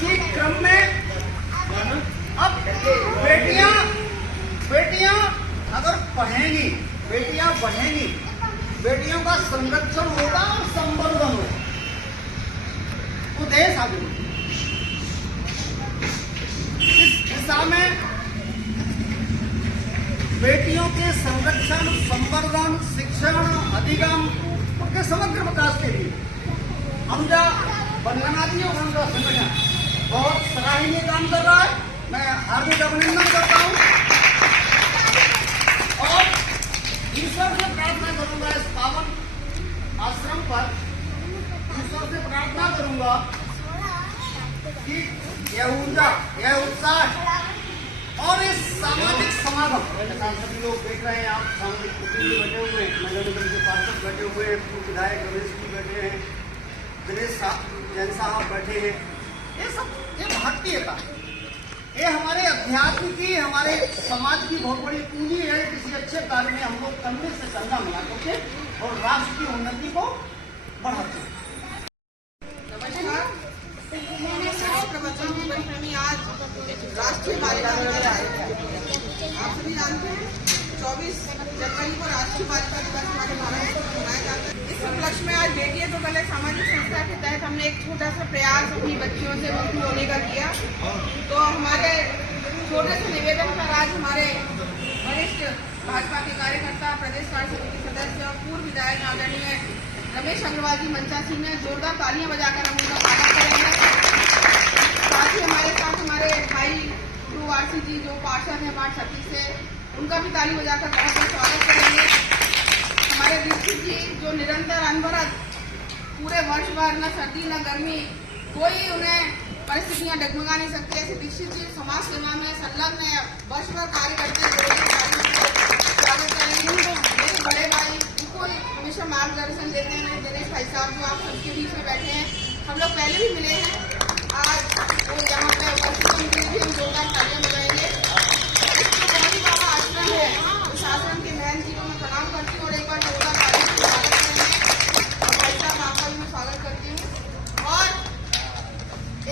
इसी क्रम में अब बेटियां अगर पढ़ेंगी, बेटियां बढ़ेंगी, बेटियों का संरक्षण होगा और संवर्धन होगा तो देश आगे बढ़ेगा। इस दिशा में बेटियों के संरक्षण, संवर्धन, शिक्षण, अधिगम उनके समग्र विकास के लिए अनुजा वंदनाजी और उनका संगठन बहुत सराहनीय काम कर रहा है। मैं हार्दिक अभिनंदन करता हूँ और ईश्वर से प्रार्थना करूंगा, इस पावन आश्रम पर ईश्वर से प्रार्थना करूंगा कि यह ऊर्जा, यह उत्साह और इस सामाजिक समागम, सभी लोग देख रहे हैं, आप सामाजिक प्रतिनिधि बैठे हुए हैं, नगर निगम के पार्षद बैठे हुए हैं, विधायक रमेश जी बैठे हैं, दिनेश जैन साहब बैठे हैं, ये सब ये भारतीयता, ये हमारे अध्यात्म की, हमारे समाज की बहुत बड़ी पूंजी है। किसी अच्छे कार्य में हम लोग कंधे से कंधा मिला करके और राष्ट्र की उन्नति को बढ़ाते हैं। आज राष्ट्रीय बालिका दिवस आए, आप सभी जानते हैं 24 जनवरी को राष्ट्रीय बालिका दिवस हमारे भारत में मनाया जाता है। इस उपलक्ष्य में आज बेटियां तो कल सामाजिक संस्था के तहत हमने एक छोटा सा प्रयास अपनी बच्चियों से मुक्त होने का किया। तो हमारे छोटे से निवेदन पर आज हमारे वरिष्ठ भाजपा के कार्यकर्ता, प्रदेश कार्य समिति सदस्य और पूर्व विधायक आदरणीय रमेश अग्रवाल जी मंचासी में जोरदार तालियां बजाकर हम उनका स्वागत करेंगे। साथ ही हमारे साथ हमारे भाई वासी जी जो पार्षद है वार्ड 36 से, उनका भी ताली बजाकर बहुत बहुत स्वागत करेंगे। हमारे दीक्षित जी जो निरंतर अनवरत पूरे वर्ष भर न सर्दी न गर्मी कोई उन्हें परिस्थितियां डगमगा नहीं सकती, ऐसे दीक्षित जी समाज सेवा में संलग्न है, वर्ष भर कार्य करते हैं। स्वागत करेंगे। मेरे बड़े भाई बिल्कुल हमेशा मार्गदर्शन देते हैं दिनेश भाई साहब, जो आप सबके बीच में बैठे हैं, हम लोग पहले भी मिले हैं। आज वो यहाँ पे हम जोरदार तालियां बजाएंगे। जो बाबा आश्रम है, उस आश्रम के बहन जी को मैं प्रणाम करती हूँ और एक बार जोरदार तालियों से स्वागत करेंगे। और भाई साहब आपका भी मैं स्वागत करती हूँ। और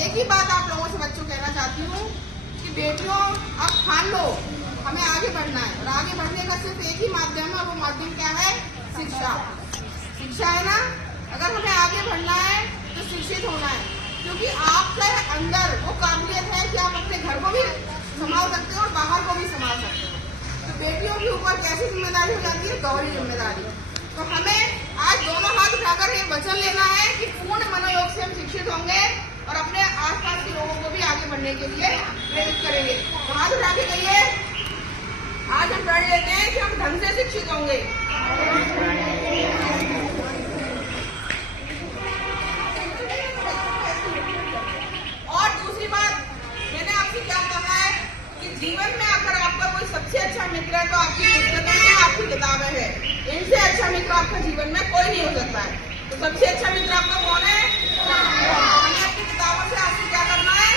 एक ही बात आप लोगों से बच्चों कहना चाहती हूँ कि बेटियों आप ठान लो, हमें आगे बढ़ना है और आगे बढ़ने का सिर्फ एक ही माध्यम है, वो माध्यम क्या है? शिक्षा। शिक्षा है ना, अगर हमें आगे बढ़ना है तो शिक्षित होना है, क्योंकि आपके अंदर वो काबिलियत है कि आप अपने घर को भी संभाल सकते हो और बाहर को भी संभाल सकते हो। तो बेटियों के ऊपर कैसी जिम्मेदारी हो जाती है? दोहरी जिम्मेदारी। तो हमें आज दोनों हाथ उठाकर ये वचन लेना है कि पूर्ण मनोयोग से हम शिक्षित होंगे और अपने आसपास के लोगों को भी आगे बढ़ने के लिए प्रेरित करेंगे। तो हाथ उठा के कहिए, आज हम प्रण लेते हैं कि हम ढंग से शिक्षित होंगे। और दूसरी बात मैंने आपसे क्या कहा है कि जीवन में अगर आपका कोई सबसे अच्छा मित्र है तो आपकी पुस्तकें हैं, आपकी किताबें हैं। इनसे अच्छा मित्र आपका जीवन में कोई नहीं हो सकता है। तो सबसे अच्छा मित्र आपका कौन है? हमें अपनी किताबों से आपको क्या करना है?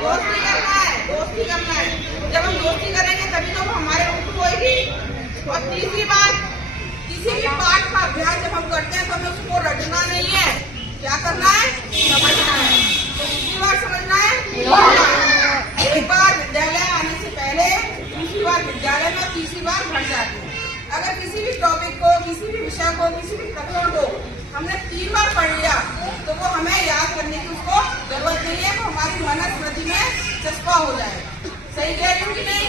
दोस्ती करना है, दोस्ती करना है। जब हम दोस्ती करेंगे तभी तो हमारे मुक्त होगी। और तीसरी बात, किसी भी पाठ का अभ्यास जब हम करते हैं तो हमें उसको रटना नहीं है, क्या करना है? समझना है। तो दूसरी बार समझना है, एक बार विद्यालय आने से पहले, दूसरी बार विद्यालय में, तीसरी बार घर जाके। अगर किसी भी टॉपिक को, किसी भी विषय को, किसी भी प्रकरण को हमने 3 बार पढ़ लिया तो वो हमें याद करने की उसको जरूरत नहीं है, वो हमारी मन स्मृति में चस्पा हो जाए। सही कह रही हूँ कि नहीं?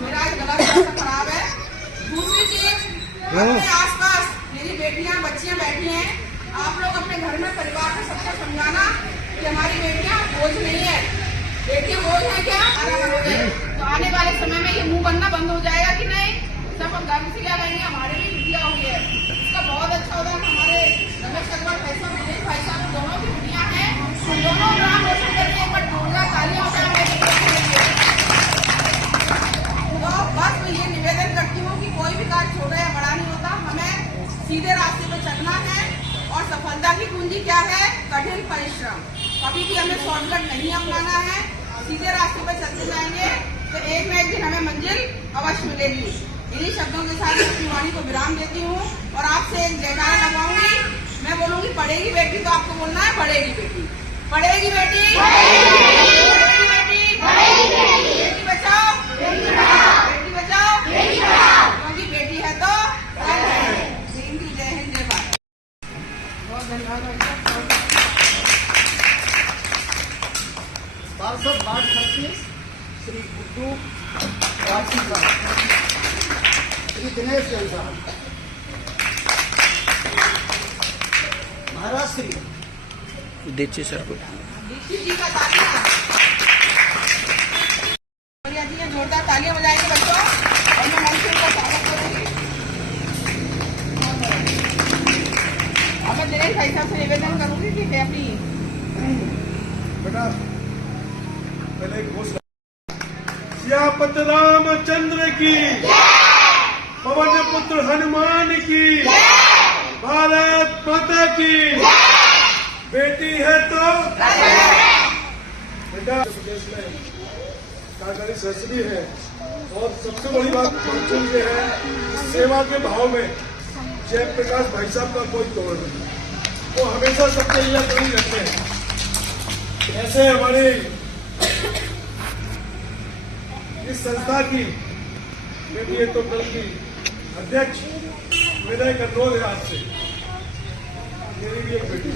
मेरा आज गला थोड़ा खराब है। दूसरी चीज, अपने आसपास मेरी बेटियां, बच्चियां बैठी हैं, आप लोग अपने घर में परिवार में सबको समझाना कि हमारी बेटियां बोझ नहीं है। बेटियां बोझ है क्या? तो आने वाले समय में ये मुंह बनना बंद हो जाएगा कि नहीं? सब हम गर्व से क्या कहेंगे, हमारे भी विद्या हुई है। इसका बहुत अच्छा उदाहरण हमारे रमेश अग्रवाल भाई साहब, दिनेश भाई साहब, दोनों की विद्या है। दोनों नाम रोशन करके एक बार जोरदार तालियां होता है। तो बस मैं ये निवेदन करती हूँ कि कोई भी कार्य छोटा या बड़ा नहीं होता, हमें सीधे रास्ते पे चलना है। और सफलता की कुंजी क्या है? कठिन परिश्रम। कभी भी हमें शॉर्टकट नहीं अपनाना है, सीधे रास्ते पे चलते जाएंगे तो एक न एक दिन हमें मंजिल अवश्य मिलेगी। इन्हीं शब्दों के साथ अपनी वाणी को विराम देती हूँ और आपसे एक जयकारा लगाऊंगी। मैं बोलूंगी पढ़ेगी बेटी तो आपको बोलना है बढ़ेगी बेटी, पढ़ेगी बेटी, पढ़ेगी बेटी, बेटी बचाओ, बेटी बचाओ, क्योंकि बेटी है तो हिंद की जय हिंद जय भारत। बहुत धन्यवाद। पार्षद वार्ड 36 श्री गुड्डू राठी साहब, श्री दिनेश जैन साहब, महाराज श्री दीक्षित सर को दीक्षित जी का तालियां, बढ़िया जी, जोरदार तालियां बजाएंगे बच्चों और मैं मंच का स्वागत करूंगी। अब मैं दिनेश भाई साहब से निवेदन करूंगी कि वे अपनी बेटा पहले एक घोषणा। सियापत रामचंद्र की, पवन पुत्र हनुमान की, भारत माता की, बेटी है तो बेटा प्रदेश में कार्यकारी सदस्य है। और सबसे बड़ी बात पंचम ये है, सेवा के भाव में जयप्रकाश भाई साहब का कोई तोड़ नहीं, वो हमेशा सबके लिए खड़ी रहते हैं। ऐसे हमारे इस संस्था की बेटी है तो कल की अध्यक्ष विनय कन्नौज है। आज से मेरी भी एक बेटी,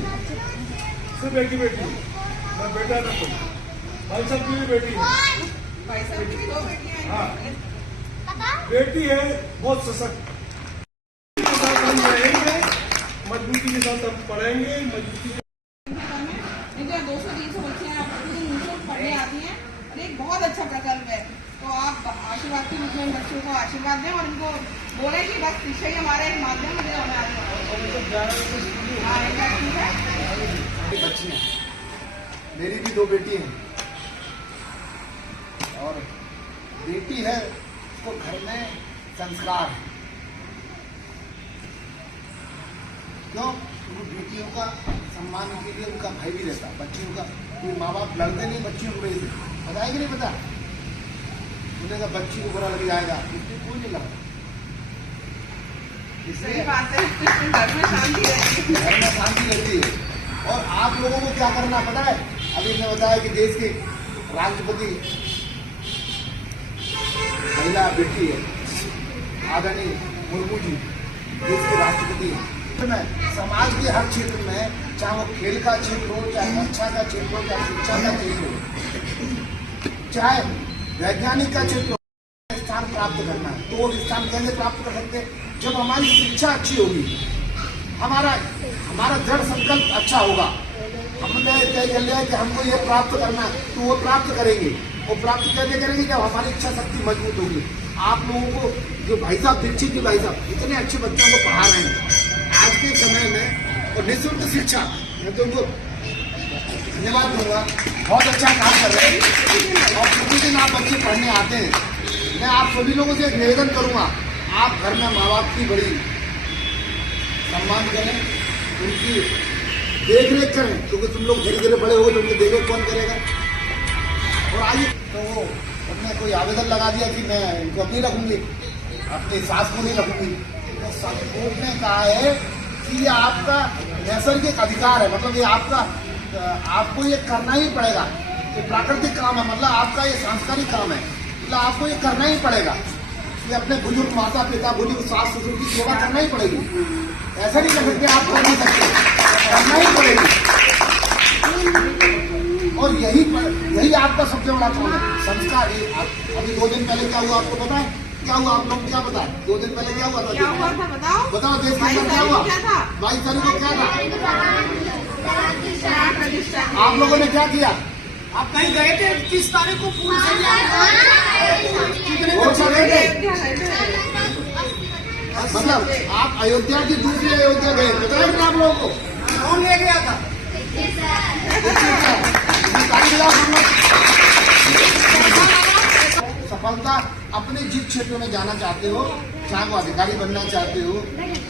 सिर्फ एक ही बेटी, मैं बेटा न कोई, भाई साहब की भी बेटी है, भाई साहब की 2 बेटियां हैं। हाँ बेटी है, बहुत सशक्त के साथ हम रहेंगे, मजबूती के साथ हम पढ़ेंगे, मजबूती इनके 200-300 बच्चे हैं, पढ़ने आती हैं और एक बहुत अच्छा प्रकल्प है। तो आप आशीर्वाद की मुझे इन बच्चों को आशीर्वाद दें और इनको बोले कि बस पीछे ही हमारे माध्यम से हमें आगे बच्ची हैं, मेरी भी 2 बेटी हैं। और बेटी है तो घर में संस्कार है। क्यों? क्योंकि बेटियों का सम्मान के लिए उनका भाई भी रहता, बच्चियों का कोई माँ बाप लड़ते नहीं बच्चियों को वजह से, पता है कि नहीं पता? उन्हें का बच्ची को बुरा लग जाएगा, इसलिए कोई नहीं लगता। सही बात है, घर में शांति रहती है, घर में शांति रहती है। और आप लोगों को क्या करना पता है? अभी ने बताया कि देश के राष्ट्रपति महिला बेटी है, आदरणीय मुर्मू जी देश के राष्ट्रपति है। समाज के हर क्षेत्र में, चाहे वो खेल का क्षेत्र हो, चाहे रक्षा का क्षेत्र हो, चाहे शिक्षा का क्षेत्र हो, चाहे वैज्ञानिक का क्षेत्र हो, स्थान प्राप्त करना है तो वो स्थान कैसे प्राप्त कर सकते हैं? जब हमारी शिक्षा अच्छी होगी, हमारा दृढ़ संकल्प अच्छा होगा, हमने तय कर लिया कि हमको ये प्राप्त करना है तो वो प्राप्त करेंगे। वो प्राप्त कैसे करेंगे? जब हमारी इच्छा शक्ति मजबूत होगी। आप लोगों को जो भाई साहब दीक्षित जी भाई साहब इतने अच्छे बच्चों को पढ़ा रहे हैं आज के समय में, और निःशुल्क शिक्षा, मैं तो उनको धन्यवाद दूंगा, बहुत अच्छा काम कर रहे हैं। और प्रतिदिन आप बच्चे पढ़ने आते हैं। मैं आप सभी लोगों से एक निवेदन करूंगा, आप घर में माँ बाप की बड़ी सम्मान करें, उनकी देख रेख करें, क्योंकि तुम लोग धीरे धीरे बड़े हो गए तो उनकी देख रेख कौन करेगा? और आइए तो उन्होंने कोई आवेदन लगा दिया कि मैं इनको अपनी रखूंगी, अपनी सास को नहीं रखूंगी। तो सब कोर्ट ने कहा है कि ये आपका नैसर्गिक अधिकार है, मतलब ये आपको ये करना ही पड़ेगा। ये प्राकृतिक काम है, मतलब आपका ये सांस्कृतिक काम है, मतलब आपको ये करना ही पड़ेगा। ये अपने बुजुर्ग माता पिता, बुजुर्ग सास ससुर की सेवा करना ही पड़ेगी। ऐसा नहीं कर सकते, आप कर नहीं सकते, करना ही पड़ेगी। और यही आपका सबसे बड़ा काम है, संस्कार। अभी 2 दिन पहले क्या हुआ आपको पता है? क्या हुआ? आप लोग क्या बताए? 2 दिन पहले क्या हुआ था? क्या हुआ था बताओ? बताओ देश के अंदर क्या हुआ? 22 तारीख को क्या था? रजिस्टर आप लोगों ने क्या किया? आप कहीं गए थे 30 तारीख को? पूरी मतलब आप अयोध्या की दूसरी अयोध्या गए, बताया कि आप लोगों को? कौन ले गया था? सफलता अपने जिस क्षेत्र में जाना चाहते हो, चाहे वो अधिकारी बनना चाहते हो,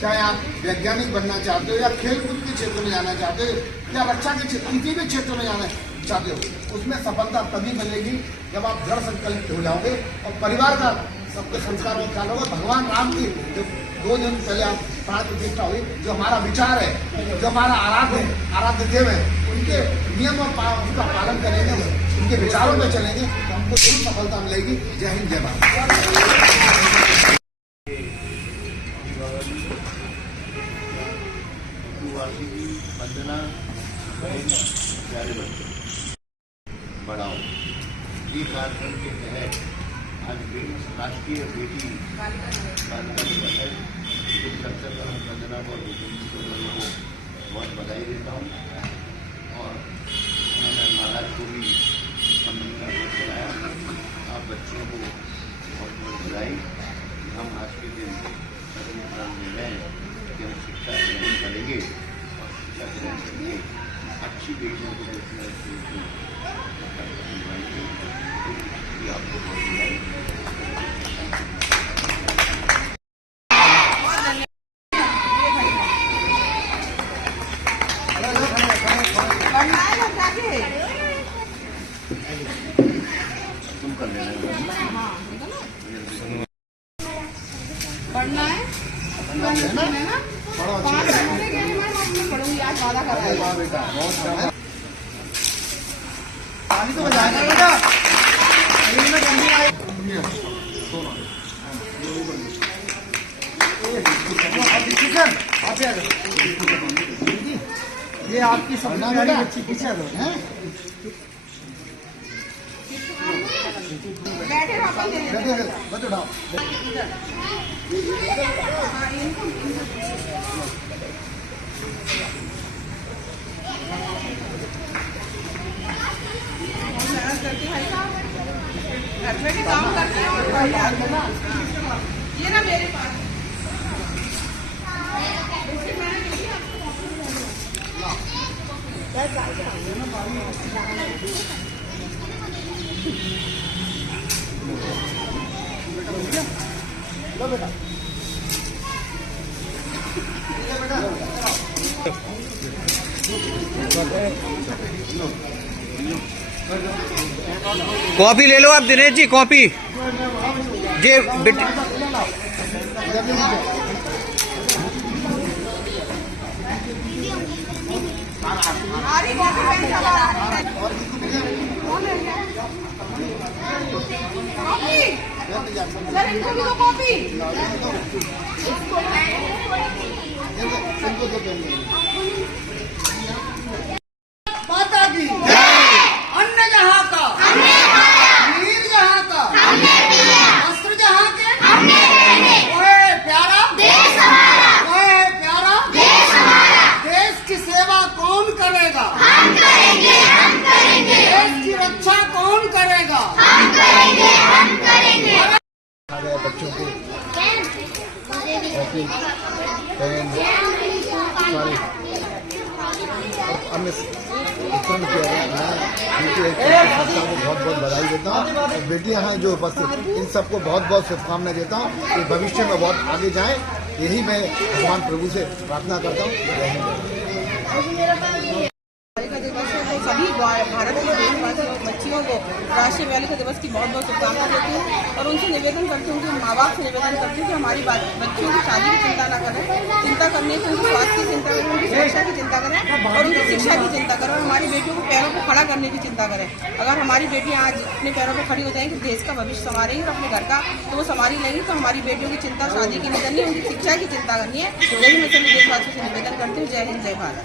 चाहे आप वैज्ञानिक बनना चाहते हो, या खेल कूद के क्षेत्र में जाना चाहते हो, या रक्षा के क्षेत्र, किसी भी क्षेत्र में जाना चाहते हो, उसमें सफलता तभी मिलेगी जब आप दृढ़ संकल्पित हो जाओगे और परिवार का सबके संस्कार में ख्याल होगा। भगवान राम की जो 2 दिन पहले आप प्राण प्रतिष्ठा हुई, जो हमारा विचार है, जो हमारा आराध्य देव है, उनके नियम और उनका पालन करेंगे, उनके विचारों में चलेंगे तो हमको जरूर सफलता मिलेगी। जय हिंद, जय भारत। वंदना प्यारे बच्चों बढ़ाओ ये कार्यक्रम के तहत आज राष्ट्रीय बेटी बालिका दिवस है। इस अवसर पर हम वंदना को बहुत बधाई देता हूँ और उन्होंने महाराज को भी बनाया। आप बच्चों को बहुत बहुत बधाई। हम आज के दिन सभी प्रण ले रहे हैं कि हम शिक्षा ग्रहण करेंगे और शिक्षा ग्रहण करके अच्छी बेटियों को आपको बहुत पढ़ना है ना जाके तुम कर लेना। पढ़ना है ना 5 घंटे के मैं पढ़ूंगी। आज वादा कराया बेटा बहुत पानी तो बजाएगा बेटा। शरीर में गर्मी आए। ये आपकी सबसे प्यारी बच्ची पीछे है। बैठे रहो अपन ले लेते। बस उठाओ। मेहनत करती है भाई साहब, घर में भी काम करते हैं और ये ना मेरे पास लो बेटा। कॉपी ले लो आप दिनेश जी, कॉपी जे बेटी हमारी कॉपी पेन चला कॉपी सर, इनको भी दो कॉपी। माता की अन्न जहाँ का नीर जहाँ का वस्त्र जहाँ के वो है प्यारा देश हमारा, वो है प्यारा देश हमारा। देश की सेवा कौन करेगा? हम करेंगे, हम करेंगे। देश की रक्षा कौन करेगा? हम करेंगे, हम करेंगे। बच्चों को कॉपी पेन सॉरी अन्य वितरण किया गया। मैं बेटी को बहुत बहुत बधाई देता हूँ और बेटियां हैं जो उपस्थित इन सबको बहुत बहुत शुभकामनाएं देता हूँ कि भविष्य में बहुत आगे जाएं। यही मैं भगवान प्रभु से प्रार्थना करता हूँ। बालिका दिवस है तो सभी भारत के देशवासियों बच्चियों को राष्ट्रीय बालिका दिवस की बहुत बहुत शुभकामनाएं देती हूँ और उनसे निवेदन करती हूँ कि माँ बाप से निवेदन करती हूँ कि हमारी बच्चियों की शादी की चिंता न करें। चिंता करने से उनकी स्वास्थ्य की चिंता करें, उनकी सुरक्षा की चिंता करें और उनकी शिक्षा की चिंता करें और हमारी बेटियों को पैरों को खड़ा करने की चिंता करें। अगर हमारी बेटियां आज अपने पैरों पर खड़ी हो जाएंगी, देश का भविष्य संवारेंगी और अपने घर का तो वो संवारी लेंगी। तो हमारी बेटियों की चिंता शादी की नहीं करनी, उनकी शिक्षा की चिंता करनी है। यही मैं सभी देशवासियों से निवेदन करती हूँ। जय हिंद, जय भारत।